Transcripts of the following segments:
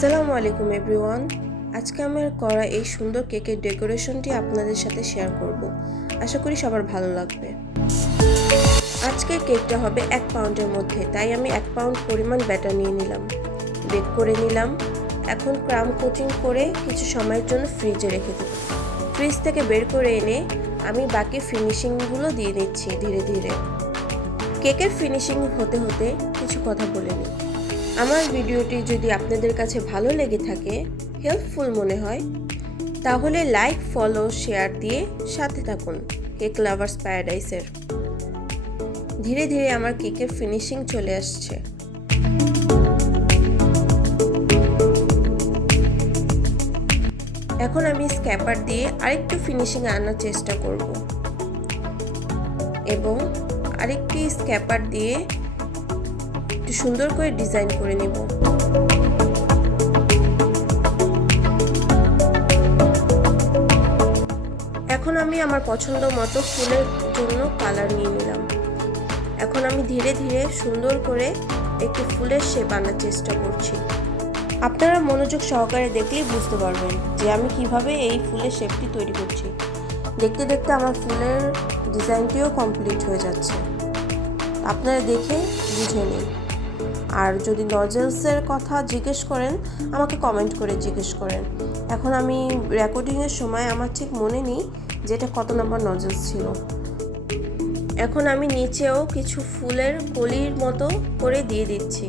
আসসালামু আলাইকুম এভরিওয়ান। আজকে আমার করা এই সুন্দর কেকের ডেকোরেশনটি আপনাদের সাথে শেয়ার করব। আশা করি সবার ভালো লাগবে। আজকের কেকটা হবে 1 পাউন্ডের মধ্যে, তাই আমি 1 পাউন্ড পরিমাণ ব্যাটার নিয়ে নিলাম, বেক করে নিলাম। এখন ক্রাম কোটিং করে কিছু সময়ের জন্য ফ্রিজে রেখে দেব। ফ্রিজ থেকে বের করে এনে আমি বাকি ফিনিশিংগুলো দিয়ে নিচ্ছি ধীরে ধীরে। কেকের ফিনিশিং হতে হতে কিছু কথা বলে নিই। আমার ভিডিওটি যদি আপনাদের কাছে ভালো লেগে থাকে, হেল্পফুল মনে হয়, তাহলে লাইক, ফলো, শেয়ার দিয়ে সাথে থাকুন কেক লাভার্স প্যারাডাইসের। ধীরে ধীরে আমার কেকের ফিনিশিং চলে আসছে। এখন আমি স্ক্যাপার দিয়ে আরেকটু ফিনিশিং আনার চেষ্টা করব এবং আরেকটি স্ক্যাপার দিয়ে একটু সুন্দর করে ডিজাইন করে নেব। এখন আমি আমার পছন্দ মতো ফুলের জন্য কালার নিয়ে নিলাম। এখন আমি ধীরে ধীরে সুন্দর করে একটি ফুলের শেপ আনার চেষ্টা করছি। আপনারা মনোযোগ সহকারে দেখলেই বুঝতে পারবেন যে আমি কিভাবে এই ফুলের শেপটি তৈরি করছি। দেখতে দেখতে আমার ফুলের ডিজাইনটিও কমপ্লিট হয়ে যাচ্ছে, আপনারা দেখে বুঝে নিন। আর যদি নজেলসের কথা জিজ্ঞেস করেন, আমাকে কমেন্ট করে জিজ্ঞেস করেন। এখন আমি রেকর্ডিংয়ের সময় আমার ঠিক মনে নেই যে এটা কত নাম্বার নজেলস ছিল। এখন আমি নিচেও কিছু ফুলের কলির মতো করে দিয়ে দিচ্ছি,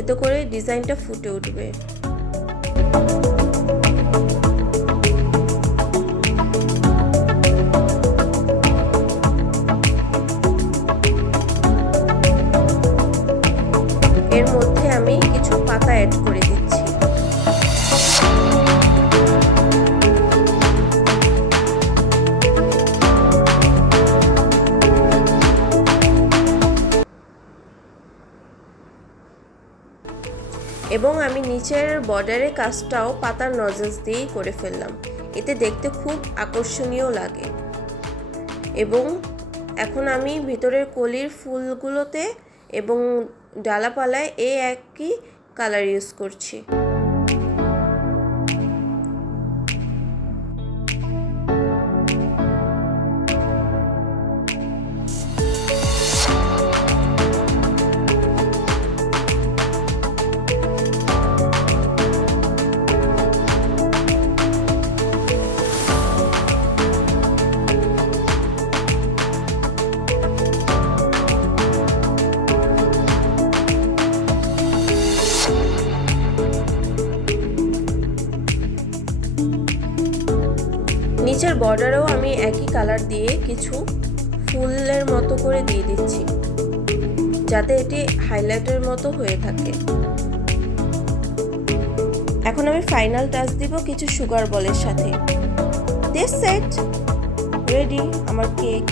এতে করে ডিজাইনটা ফুটে উঠবে। এর মধ্যে আমি কিছু পাতা অ্যাড করে দিচ্ছি। এবং আমি নিচের বর্ডারের কাজটাও পাতার নজেলস দিয়েই করে ফেললাম, এতে দেখতে খুব আকর্ষণীয় লাগে। এবং এখন আমি ভিতরের কলির ফুলগুলোতে এবং ডালাপালায় এই একই কালার ইউজ করছি। নিচের বর্ডারেও আমি একই কালার দিয়ে কিছু ফুলের মতো করে দিয়ে দিচ্ছি, যাতে এটি হাইলাইটের মতো হয়ে থাকে। এখন আমি ফাইনাল টাচ দিব কিছু সুগার বলের সাথে। দিস সেট রেডি আমার কেক।